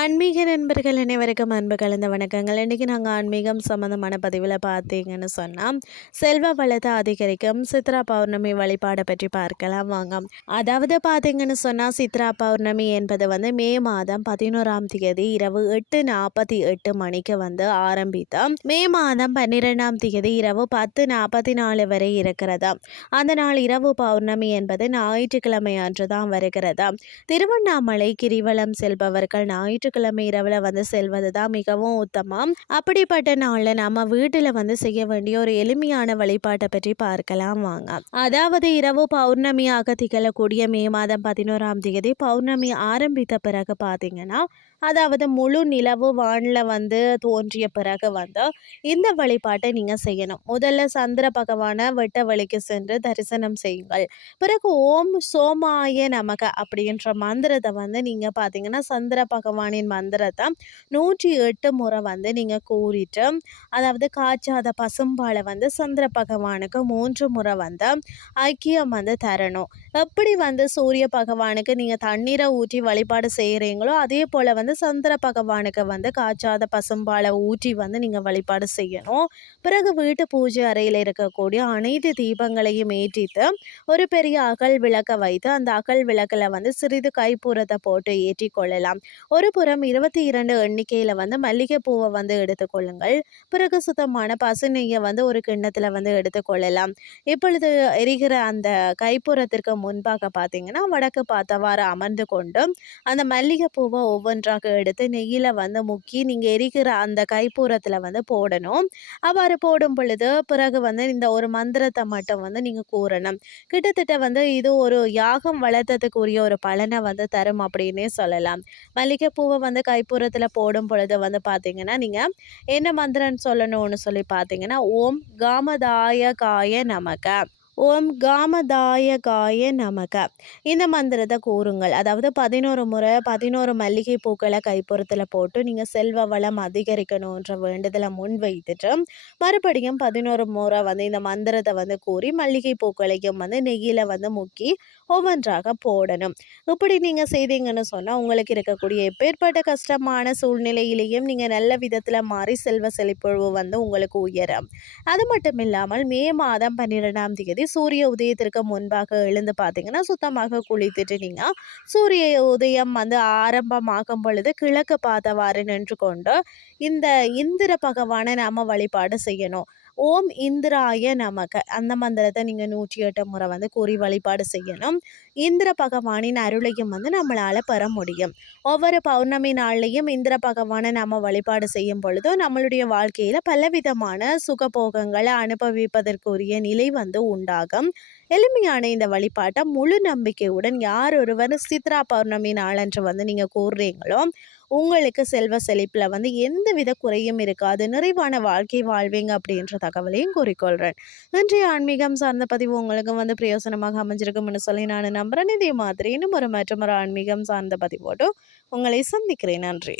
ஆன்மீக நண்பர்கள் அனைவருக்கும் அன்பு கலந்த வணக்கங்கள். இன்றைக்கி நாங்கள் ஆன்மீகம் சம்மந்தமான பதிவில் பார்த்தீங்கன்னு சொன்னால் செல்வ வளத்தை அதிகரிக்கும் சித்ரா பௌர்ணமி வழிபாடை பற்றி பார்க்கலாம் வாங்க. அதாவது பார்த்தீங்கன்னு சொன்னால் சித்ரா பௌர்ணமி என்பது வந்து மே மாதம் பதினோராம் தேதி இரவு எட்டு நாற்பத்தி எட்டு மணிக்கு வந்து ஆரம்பித்தோம் மே மாதம் பன்னிரெண்டாம் தேதி இரவு பத்து நாற்பத்தி நாலு வரை இருக்கிறதா? அந்த நாள் இரவு பௌர்ணமி என்பது ஞாயிற்றுக்கிழமை அன்று தான் வருகிறதா? திருவண்ணாமலை கிரிவலம் செல்பவர்கள் ஞாயிற்று ஞாயிற்றுக்கிழமை இரவில் வந்து செல்வது தான் மிகவும் உத்தமம். அப்படிப்பட்ட நாளில் நம்ம வீட்டில் வந்து செய்ய வேண்டிய ஒரு எளிமையான வழிபாட்டை பற்றி பார்க்கலாம் வாங்க. அதாவது இரவு பௌர்ணமியாக திகழக்கூடிய மே மாதம் பதினோராம் தேதி பௌர்ணமி ஆரம்பித்த பிறகு பார்த்தீங்கன்னா அதாவது முழு நிலவு வானில் வந்து தோன்றிய பிறகு வந்து இந்த வழிபாட்டை நீங்கள் செய்யணும். முதல்ல சந்திர பகவானை வெட்ட வழிக்கு சென்று தரிசனம் செய்யுங்கள். பிறகு ஓம் சோமாய நமக அப்படின்ற மந்திரத்தை வந்து நீங்கள் பார்த்தீங்கன்னா சந்திர பகவானின் மந்திரத்தை நூற்றி எட்டு முறை வந்து நீங்கள் கூறிட்டு அதாவது காய்ச்சாத பசும்பாலை வந்து சந்திர பகவானுக்கு மூன்று முறை வந்து ஐக்கியம் வந்து தரணும். எப்படி வந்து சூரிய பகவானுக்கு நீங்கள் தண்ணீரை ஊற்றி வழிபாடு செய்கிறீங்களோ அதே போல் வந்து சந்திர பகவானுக்கு வந்து காய்ச்சாத பசும்பாலை ஊற்றி வந்து நீங்கள் வழிபாடு செய்யணும். பிறகு வீட்டு பூஜை அறையில் இருக்கக்கூடிய அனைத்து தீபங்களையும் ஏற்றித்து ஒரு பெரிய அகல் விளக்கை வைத்து அந்த அகல் விளக்கில் வந்து சிறிது கைப்பூரத்தை போட்டு ஏற்றி கொள்ளலாம். ஒரு புறம் இருபத்தி இரண்டு எண்ணிக்கையில் வந்து மல்லிகைப்பூவை வந்து எடுத்துக்கொள்ளுங்கள் பிறகு சுத்தமான பசு நெய்யை வந்து ஒரு கிண்ணத்தில் வந்து எடுத்துக்கொள்ளலாம் இப்பொழுது எரிகிற அந்த கைப்புறத்திற்கு முன்பாக பார்த்தீங்கன்னா வடக்கு பார்த்தவாறு அமர்ந்து கொண்டு அந்த மல்லிகைப்பூவை ஒவ்வொன்றாக ஒவ்வொன்றாக எடுத்து நெய்யில் வந்து முக்கி நீங்கள் எரிக்கிற அந்த கைப்பூரத்தில் வந்து போடணும். அவ்வாறு போடும் பொழுது பிறகு வந்து இந்த ஒரு மந்திரத்தை மட்டும் வந்து நீங்கள் கூறணும். கிட்டத்தட்ட வந்து இது ஒரு யாகம் வளர்த்ததுக்குரிய ஒரு பலனை வந்து தரும் அப்படின்னே சொல்லலாம். மல்லிகைப்பூவை வந்து கைப்பூரத்தில் போடும் பொழுது வந்து பார்த்தீங்கன்னா நீங்கள் என்ன மந்திரம்னு சொல்லணும்னு சொல்லி பார்த்தீங்கன்னா ஓம் காமதாய காய நமக. ஓம் காமதாயகாய நமக. இந்த மந்திரத்தை கூறுங்கள். அதாவது பதினோரு முறை பதினோரு மல்லிகை பூக்களை கைப்புறத்தில் போட்டு நீங்கள் செல்வ வளம் அதிகரிக்கணுன்ற வேண்டுதலை முன் வைத்துட்டு மறுபடியும் பதினோரு முறை வந்து இந்த மந்திரத்தை வந்து கூறி மல்லிகை பூக்களையும் வந்து நெய்யில் வந்து முக்கி ஒவ்வொன்றாக போடணும். இப்படி நீங்கள் செய்தீங்கன்னு சொன்னால் உங்களுக்கு இருக்கக்கூடிய எப்பேற்பட்ட கஷ்டமான சூழ்நிலையிலையும் நீங்கள் நல்ல விதத்தில் மாறி செல்வ செழிப்பொழிவு வந்து உங்களுக்கு உயரும். அது மட்டும் இல்லாமல் மே மாதம் பன்னிரெண்டாம் தேதி சூரிய உதயத்திற்கு முன்பாக எழுந்து பார்த்தீங்கன்னா சுத்தமாக குளித்துட்டு நீங்கள் சூரிய உதயம் வந்து ஆரம்பமாகும் பொழுது கிழக்கு பார்த்தவாறு நின்று கொண்டு இந்த இந்திர பகவானை நாம் வழிபாடு செய்யணும். ஓம் இந்திராய நமக. அந்த மந்திரத்தை நீங்கள் நூற்றி எட்டு முறை வந்து கூறி வழிபாடு செய்யணும். இந்திர பகவானின் அருளையும் வந்து நம்மளால் பெற முடியும். ஒவ்வொரு பௌர்ணமி நாள்லையும் இந்திர பகவானை நம்ம வழிபாடு செய்யும் பொழுதோ நம்மளுடைய வாழ்க்கையில் பலவிதமான சுகபோகங்களை அனுபவிப்பதற்குரிய நிலை வந்து உண்டாகும். எளிமையான இந்த வழிபாட்டை முழு நம்பிக்கையுடன் யார் ஒருவர் சித்ரா பௌர்ணமி நாளன்று வந்து நீங்கள் கூறுறீங்களோ உங்களுக்கு செல்வ செழிப்பில் வந்து எந்த வித குறையும் இருக்காது. நிறைவான வாழ்க்கை வாழ்வீங்க அப்படின்ற தகவலையும் கூறிக்கொள்கிறேன் இன்றைய ஆன்மீகம் சார்ந்த பதிவு உங்களுக்கு வந்து பிரயோசனமாக அமைஞ்சிருக்கும்னு சொல்லி நான் நம்புகிறேன் இதே மாதிரி இன்னும் ஒரு மற்றும் ஒரு ஆன்மீகம் சார்ந்த பதிவோடு உங்களை சந்திக்கிறேன். நன்றி.